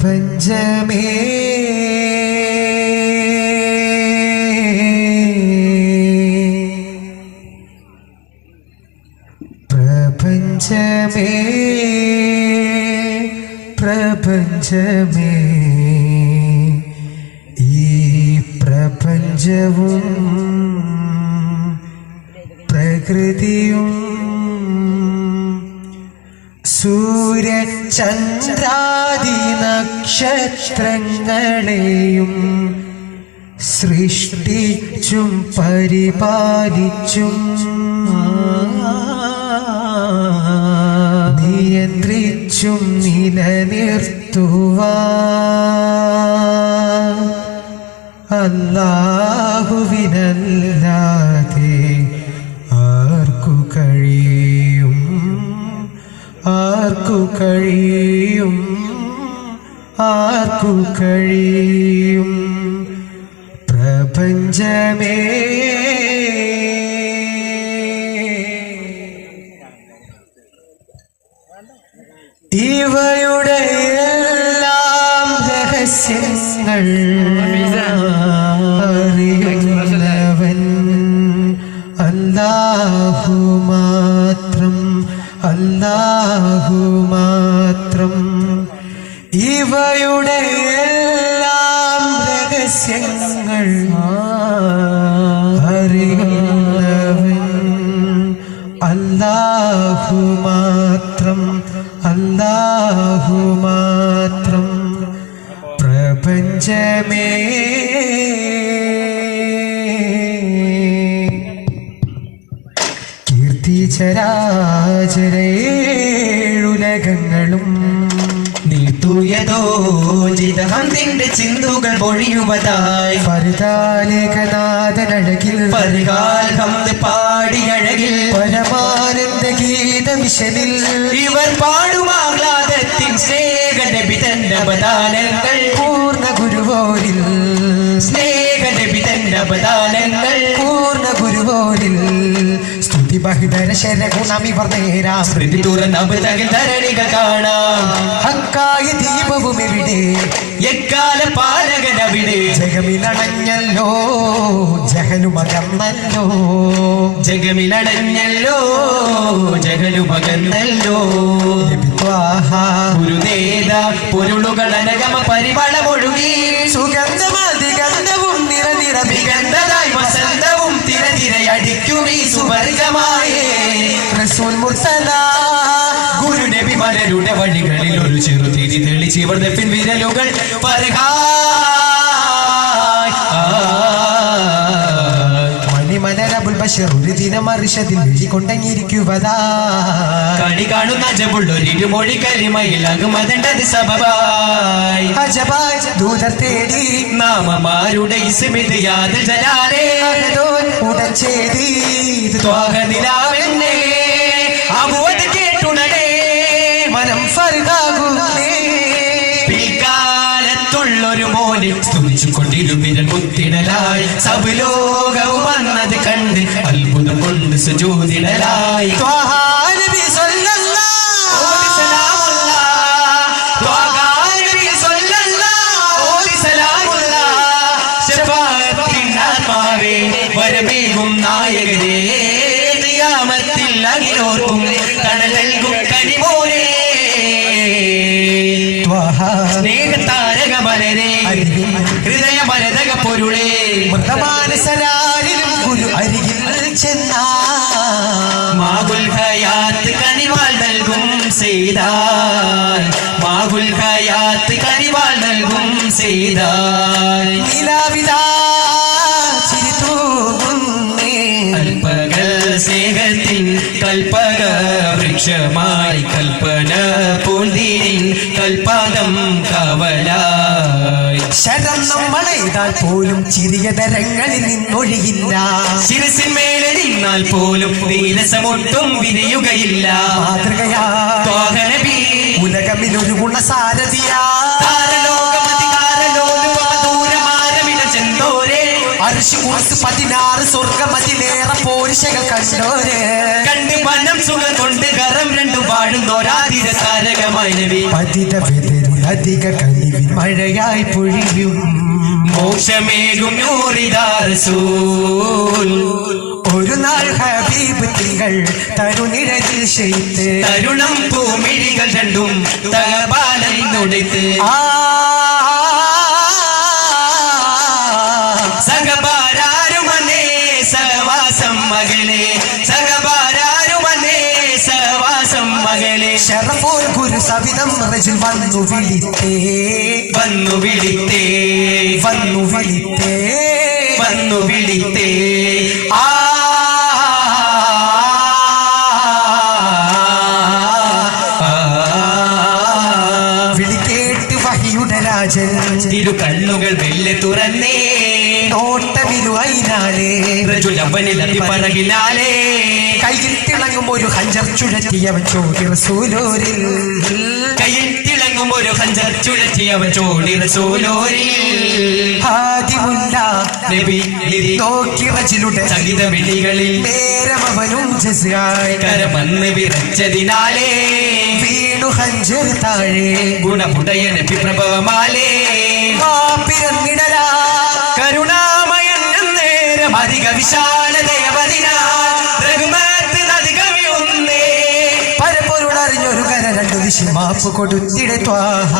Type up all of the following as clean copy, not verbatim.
പ്രപഞ്ചമേ പ്രപഞ്ചമേ പ്രപഞ്ചമേ ഈ പ്രപഞ്ചവും പ്രകൃതിയും സൂര്യചന്ദ്രാദി നക്ഷത്രങ്ങളെയും സൃഷ്ടിച്ചും പരിപാലിച്ചും നിയന്ത്രിച്ചും നിലനിർത്തുവാൻ അല്ലാഹുവിനല്ലാതെ ആർക്കു കഴിയും? ആർക്കു കഴിയും? ആർക്കു കഴിയും? പ്രപഞ്ചമേ ഇവയുടെ എല്ലാം രഹസ്യങ്ങൾ അറിയുന്നവൻ അല്ലാഹു മാത്രം, അല്ലാഹു മാത്രം. ഇവയുടെ എല്ലാം രഹസ്യങ്ങൾ അറിയുന്നവൻ അല്ലാഹു മാത്രം, അല്ലാഹു മാത്രം. പ്രപഞ്ചമേ കീർത്തിചരാചരേഴുലകങ്ങളും നീട്ടുയതോജിതഹന്തിന്റെ ചിന്തുകൾ പൊഴിയുവതായി പരിതാലേഖനാഥനഴകിൽ പരികാൽഹംദ് പാടിയഴകിൽ പരമാനന്ദ ഗീതമിശലിൽ ഇവർ പാടുമാഹ്ലാദത്തിൻ സ്നേഹനബിതന്റെ അവദാനങ്ങൾ പൂർണ്ണ ഗുരുവോരിൽ സ്നേഹനബിതന്റെ അവദാനങ്ങൾ പൂർണ്ണ ഗുരുവോരിൽ സ്തുതി ബഹിതര ശരഗുണമിവർ നേരാം സ്മൃതി തുറന്നബുതകിൽ ധരണിക കാണാം ഹക്കായ ദീപവും എവിടെ എക്കാല പാലകനവിടെ ജഗമിലണഞ്ഞല്ലോ ജഹലുമകന്നല്ലോ ജഗമിലടഞ്ഞല്ലോ ജഗലുമകന്നല്ലോ ഗുരുദേത പൊരുളുകൾ അനഗമ പരിമളമൊഴുകി സുഗന്ധമതിഗന്ധവും നിറനിറമികന്ധതായി വസന്തവും തിരതിരയടിക്കും ഈ സുവർഗമായേ റസൂൽ മുർസല ഗുരുനബി മലരുടെ വഴികളിൽ ഒരു ചെറുതിരി തെളിച്ചിവർ നെപ്പിൻ വിരലുകൾ മണിമലരബുൽ ബഷർ ഒരു ദിനം അറിഷതിൽ കൊണ്ടങ്ങിയിരിക്കുവതാ കണി കാണുന്ന ജബുള്ളൊരിരുമൊഴി കരിമയിൽ അകുമതണ്ടത് സബബായി അജബായ് ദൂതർ തേടി നാമമാരുടെ ഇസ്മിത് യാദ് ജലാലേ ഉടൻ ചേതി ത്വാഹനിലാവെന്നേ അബുവത് കേട്ടുണരേ മനം ഫർഗാകുന്നേ പിൽക്കാലത്തുള്ളൊരു മോനെ സ്തുതിച്ചു കൊണ്ടിരുവിരൽ കുത്തിടലായി സബുലോകവും വന്നത് കണ്ട് അത്ഭുതം കൊണ്ട് സുജൂദിടലായി വരമേകും നായകരേ ഖിയാമത്തിൽ അഖിലോർക്കും കടലൽകും കനിമോനെ സ്നേഹതാരക മലരേ ഹൃദയ മരതക പൊരുളേ മൃതമാനസരാരിലും ഗുരു അരികിൽ ചെന്നാ മാകുൽ ഹയാത്ത് കനിവാൾ നൽകും ചെയ്താൽ മാകുൽ ഹയാത്ത് കനിവാൾ നൽകും ചെയ്താൽ നിലാവിലാ സ്നേഹത്തിൻ കൽപ്പക വൃക്ഷമായി കൽപ്പന പൂന്തിരിൻ കൽപ്പാദം കവലായി ശരം നമ്മളെയ്താൽ പോലും ചിരിയ തരങ്ങളിൽ നിന്നൊഴിയില്ല ശിരസിന്മേലെ നിന്നാൽ പോലും നീരസമൊട്ടും വിരിയുകയില്ല മാതൃകയാ ത്വാഹനബി ഉലകമിലൊരു ഗുണസാരഥിയാ അർശ് 16 സ്വർഗമതിലേറെ പോരിശകൾ കണ്ടോരെ കണ്ട് മനം സുഖം കൊണ്ട് കരം രണ്ടു വാഴുന്നോരാതിര താരകമായി നബി പതിത അധിക കനിവിൻ മഴയായി പൊഴിയും മോക്ഷമേകും നൂറിദാ റസൂൽ ഒരു നാൾ ഹബീബ് തിങ്കൾ തരുനിഴലിൽ ശൈത്ത് തരുണം പൂമിഴികൾ രണ്ടും തകപാലം നുടത്ത് സഹബാരാരുമനേ സഹവാസം മകളെ സഹബാരാരുമനേ സഹവാസം മകളെ ശറഫോൽ ഗുരു സവിതം റജുൽ വന്നു വിളിത്തേ വന്നു വിളിത്തേ വന്നു വിളിത്തേ വന്നു വിളിത്തേ വിളിക്കേട്ട് വഹിയുടെ രാജൻ തിരുകണ്ണുകൾ വെല്ലെ തുറന്നേ നോട്ടമിരു അയിനാലേ റജുലവനിൽ അതിപറകിലാലേ കയ്യിൽ തിളങ്ങും ഒരു ഹഞ്ചർ ചുഴറ്റിയവൻ ചോദി റസൂലോരിൽ കയ്യിൽ തിളങ്ങും ഒരു ഹഞ്ചർ ചുഴറ്റിയവൻ ചോദി റസൂലോരിൽ ഹാദിമുല്ല നബി നോക്കി റജുലുടെ ചകിത വിളികളിൽ നേരമവനും ജസായി കരമന്ന് വിറച്ചതിനാലേ വീണു ഹഞ്ചർ താഴെ ഗുണപുടയ നബി പ്രഭവമാലേ പിറന്നിടലാ കരുണാമയൻ നേരം അധിക വിശാലതയവതിനാ രഘുമത്ത് നദി കവിയുന്നേ പരപ്പൊരുളറിഞ്ഞൊരു കര രണ്ടു ദിശി മാപ്പ് കൊടുത്തിടെ ത്വാഹ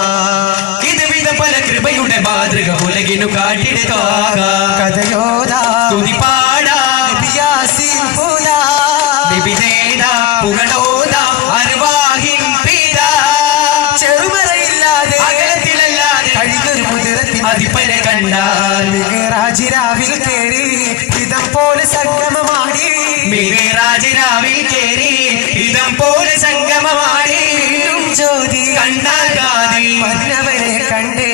ഇത് വിധ പല കൃപയുടെ മാതൃക ഉലകിനു കാട്ടിടെ ത്വാഹ കഥയോദാ തുതി പാടാ യാസീൻ പൂലാ നിബിദേദാ പുകളോദാ അർവാഹിൻ പിതാ ചെറുമറയില്ലാതെ അകലത്തിലല്ലാതെ കഴികൊരു മുതിരത്തിൻ അതിപ്പനെ കണ്ടാൽ മികറാജിരാവിൽ കേറി ഇതം പോലെ സംഗമമാടി മികറാജിരാവിൽ കേറി ഇതം പോലെ സംഗമമാടി ജ്യോതി കണ്ടാൽ ഗാതി മന്നവനെ കണ്ടേ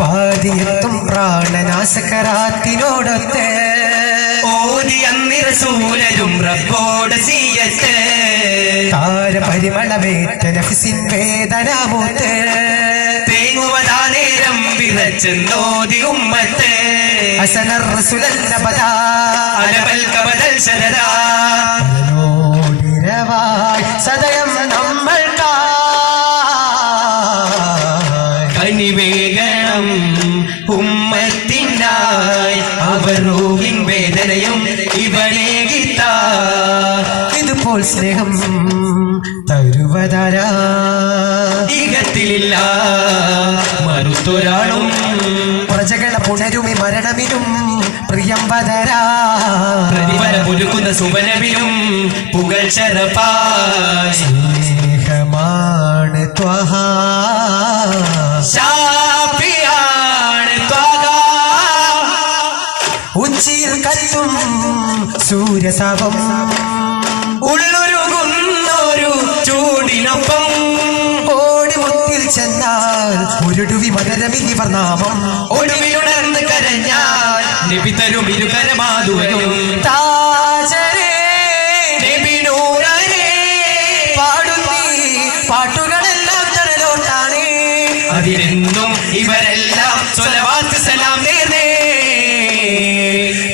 പാതിയെത്തും പ്രാണനാസകരാത്തിനോടൊത്ത് ഓതി അന്നിറസൂലരും റബ്ബോട് സീയത്ത് താരപരിമളമേറ്റ നഫ്സിൻ വേദനാമൂത്ത് തേങ്ങുവതാ നേരം വിറച്ചെന്നോതി ഉമ്മത്ത് ഹസനർ റസൂലല്ലബദാ അലബൽ കബദൽ ശരദാ മനോടിരവായി സദയം നമ്മൾക്കായി കനിവേഗണം ഉമ്മത്തിനായി അവർ റൂഹിൻ വേദനയും ഇവളെ ഗീതാ ഇതുപോൽ സ്നേഹം തരുവതാരാ ഈകത്തിലില്ല മറുത്തൊരാളും പ്രജകളെ പുണരുമി മരണമിനും പ്രിയം വതരാ പ്രതിഫലമൊരുക്കുന്ന സുവനവിലും പുകൾ ശരപായി സ്നേഹമാണ് ത്വഹ ശാഫിയാണ് ത്വഹ ഉച്ചിയിൽ കത്തും സൂര്യതാപം ഉള്ളൊരുകുന്നൊരു ചൂടിനൊപ്പം ഓടിമുത്തിൽ ചെന്നാൽ ഉരുടുവി മകരമിനിവർ നാമം ഒടുവിലുണർന്ന് കരഞ്ഞാൽ നബി തരും ഇരുകരമാധുവരും താജരേ നബി നൂറരേ പാടുന്നീ പാട്ടുകളെല്ലാം ജനലോട്ടാണ് അതിലെന്നും ഇവരെല്ലാം സ്വലവാത്ത് സലാം നേർന്നേ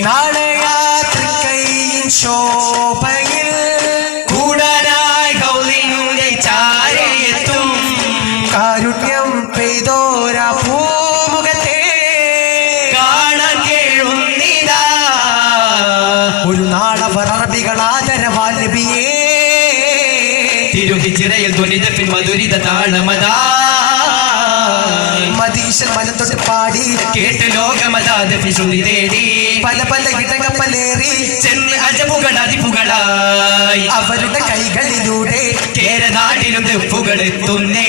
നാളെ യാത്രക്കൈയിൻ ശോഭയിൽ കൂടാനായി കൗലിന്റെ ചാരയെത്തും കാരുണ്യം പെയ്തോരാ പൂമുഖത്തെ കാണാൻ കേഴുന്നിതാ ഒരു നാളവർ അറബികൾ ആദരവാൽ നബിയേ തിരുഹിച്ചിറയിൽ ധ്വനിതപ്പിൻ മധുരിത താളമതാ മദീശൻ മലത്തൊട്ട് പാടി കേട്ട് ലോകമതാദപ്പി ശ്രുതി തേടി പല പല ഇടകപ്പലേറി ചെന്ന് അജപുകൾ അതിപുകളായി അവരുടെ കൈകളിലൂടെ കേരനാട്ടിലും ദഫുകളെത്തുന്നേ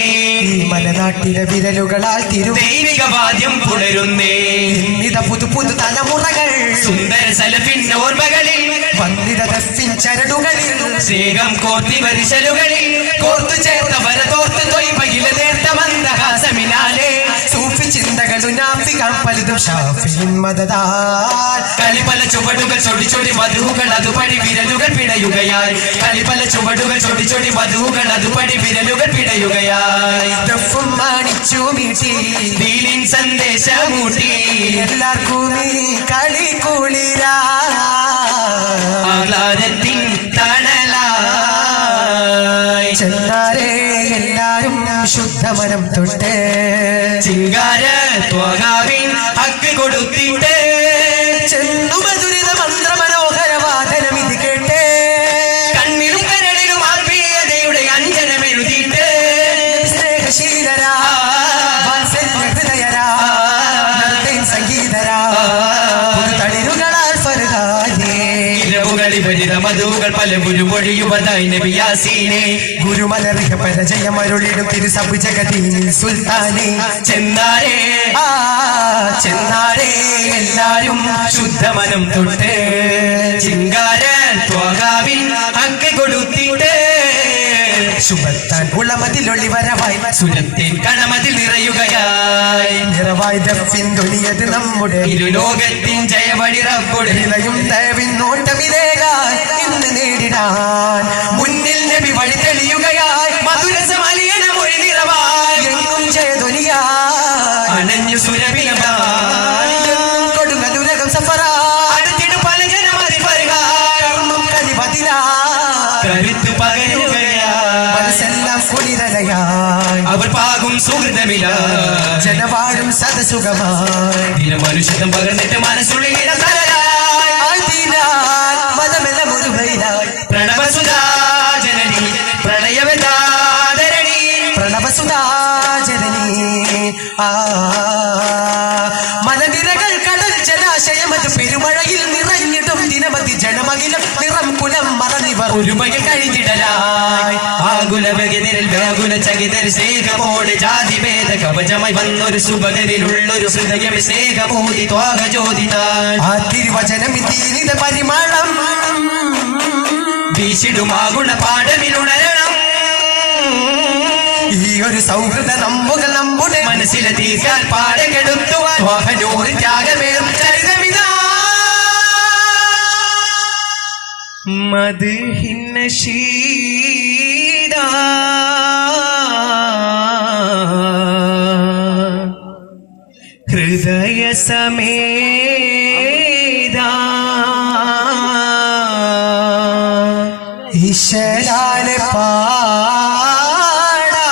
ഈ മലനാട്ടിലെ വിരലുകളാൽ തിരു ദൈവിക വാദ്യം പുണരുന്നേ ഇന്നിത പുതു പുതു തലമുറകൾ സുന്ദര സലഫിൻ ഓർമ്മകളിൽ വന്നിത ദഫിൻ ചരടുകളിൽ സ്നേഹം കോർത്തി വരിശലുകളിൽ കോർത്തു ചേർത്ത വരതോർത്ത് തൊയ്മയില നേർത്ത മന്ദഹാസമിനാലെ സൂഫി ചിന്തകളും നാഫികം പലതും ഷാഫിൻ മദദാൽ കളിപ്പല ചുവടുകൾ ചൊടി ചൊടി മധുകൾ അതുപടി വിരലുകൾ പിടയുകയായി കളിപ്പല ചുവടുകൾ ചൊടി ചൊടി മധുകൾ അതുപടി വിരലുകൾ പിടയുകയായി ദഫും മാണിച്ചു മീട്ടി ദീനിൻ സന്ദേശമൂട്ടി എല്ലാവർക്കും ഈ കളി കുളിരാ ആഹ്ലാദത്തിൻ തണലാ ശുദ്ധമനം തൊട്ട് ചിങ്കാര ത്വകാവിൻ ഹക്ക് കൊടുത്തിട്ട് ചെന്നു മധുരിത മന്ത്ര മനോഹരവാദനം ഇത് കേട്ട് കണ്ണിലും കരളിലും ആത്മീയതയുടെ അഞ്ജനമെഴുതിയിട്ട് സ്നേഹശീലരാ വാത്സല്യ ഹൃദയരാ നർത്തൻ സംഗീതരാ തളിരുകളാൽ ഫർഹാനേ ഇരവുകളിവരിത മധുകൾ പല ഗുരുമൊഴിയുവതായി നബി യാസീനെ ഗുരുമലറിയ പരജയമരുളിടും തിരു സബ് ജഗതീനിൽ സുൽത്താനെ ചെന്നാരേ ചെന്നാരേ എല്ലാരും ശുദ്ധമനം തൊട്ട് ചിങ്കാര ത്വകാവിൻ ഹക്ക് കൊടുത്തിട്ട് ശുഭത്താൻ ഉളമതിലൊളി വരവായി സുരത്തിൻ കണമതിൽ നിറയുകയായി നിറവായി ദഫിൻ ധ്വനിയത് നമ്മുടെ ഇരുലോകത്തിൻ ജയവഴി റബ്ബുടെ വിലയും ദയവിൻ നോട്ടമിലേകായി ഇന്ന് നേരിടാൻ മുന്നിൽ നബി വഴി തെളിയുകയായി മധുരസമലിയന മൊഴി നിറവായി എങ്ങും ജയധ്വനിയായി അണഞ്ഞു സുരഭിലമായി കൊടുങ്ങതുരകം സഫറാ അടുത്തിട്ട് പല ജനമതി പരുകായി കലിപതിലാ കരുത്തു പകരുകയായി മനസ്സെല്ലാം കുളിരലയായി അവർ പാകും സുഹൃതമില്ല ജനവാഴും സദസുഖമായി ദിനമനുഷ്യത്വം പകർന്നിട്ട് മനസ്സുള്ളിൽ ആദിനാൽ മതമെല്ലാം ഒരു വൈരായി പ്രണവസുധാ ജനനി പ്രണയവതാധരണി പ്രണവസുധാചരണി മലനിരകൾ കടൽ ജലാശയമത് പെരുമഴയിൽ നിറഞ്ഞിടും ദിനമതി ജനമകിലും നിറം കുലം മറന്നിവർ ഒരുമയിൽ കഴിഞ്ഞിടലായി ആകുലവകെതിരിൽ വ്യാകുല ചകിതർ സ്നേഹമോട് ജാതിഭേദ കവചമായി വന്നൊരു സുഭകരിലുള്ളൊരു ഹൃദയം സ്നേഹമോദി ത്വാഗ ജ്യോതിതാൻ ആ തിരുവചനം തീരിത പരിമളം വീശിടുമാകുണ പാഠമിലുണരണം ഈ ഒരു സൗഹൃദ നമ്മുകൾ നമ്മുടെ മനസ്സിലെ തീർക്കാൻ പാടകെടുത്തുവാൻ വാഹനോട് ത്യാഗമേറും ചരിതമിതാ മദ്ഹിന്ന ശീദാ ഹൃദയ സമേദാ ഈശ്വരാലെ പാടാ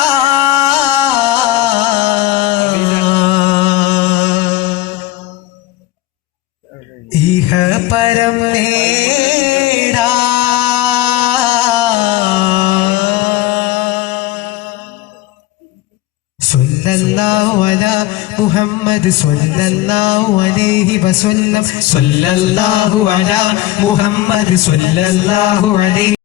ഇഹ പരം നേടാ സ്വല്ലല്ലാഹു അലാ മുഹമ്മദ് സ്വല്ലല്ലാഹു അലൈഹി വസല്ലം സ്വല്ലല്ലാഹു അലാ മുഹമ്മദ് സ്വല്ലല്ലാഹു അലൈഹി